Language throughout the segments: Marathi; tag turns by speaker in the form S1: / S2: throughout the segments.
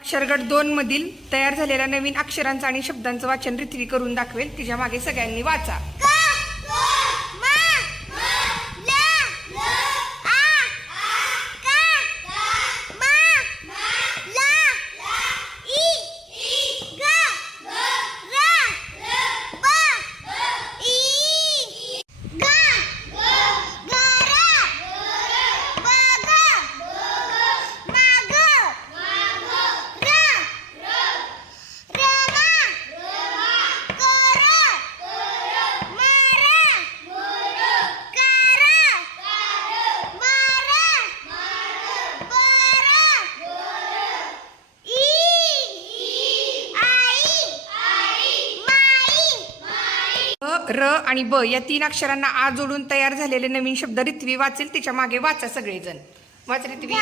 S1: अक्षरगट दोन मधील तयार झालेल्या नवीन अक्षरांचं आणि शब्दांचं वाचन रिथवी करून दाखवेल. तिच्यामागे सगळ्यांनी वाचा. र आणि ब या तीन अक्षरांना आ जोडून तयार झालेले नवीन शब्द रित्वी वाचेल. तिच्यामागे वाचा सगळेजण. वाच रिथवी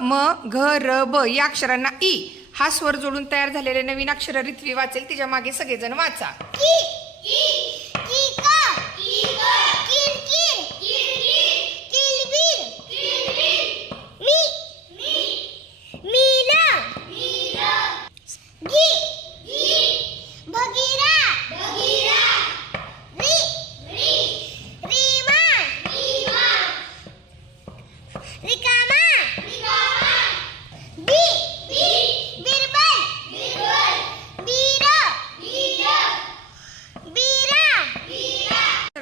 S1: म घ र ब या अक्षरांना ई हा स्वर जोडून तयार झालेले नवीन अक्षर रिथवी वाचेल. तिच्यामागे सगळेजण वाचा.
S2: रिकामा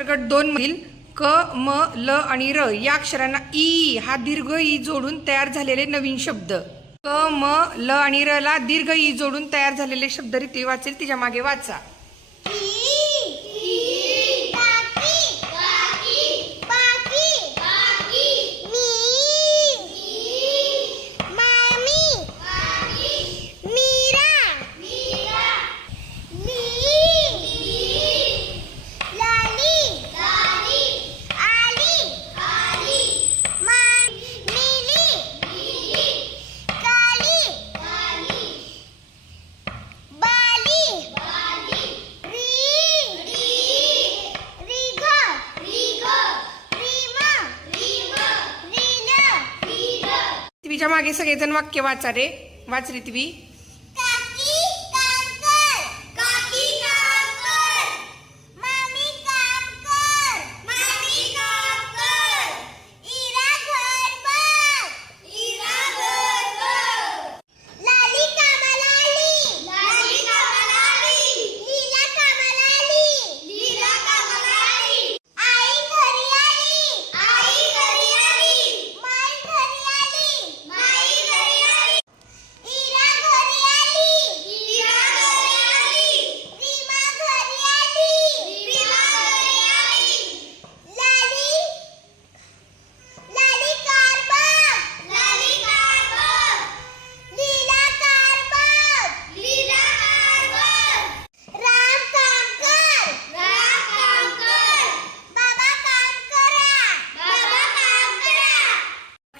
S1: गट दोन मधील क म ल आणि र या अक्षरांना ई हा दीर्घ ई जोडून तयार झालेले नवीन शब्द. क म ल आणि र ला दीर्घ ई जोडून तयार झालेले शब्द रिथवी वाचेल तिच्यामागे वाचा. रिथवीच्या मागे सगळेजण वाक्य वाचा रे. वाच रे
S2: लाली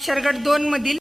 S1: अक्षरगड दोनमधील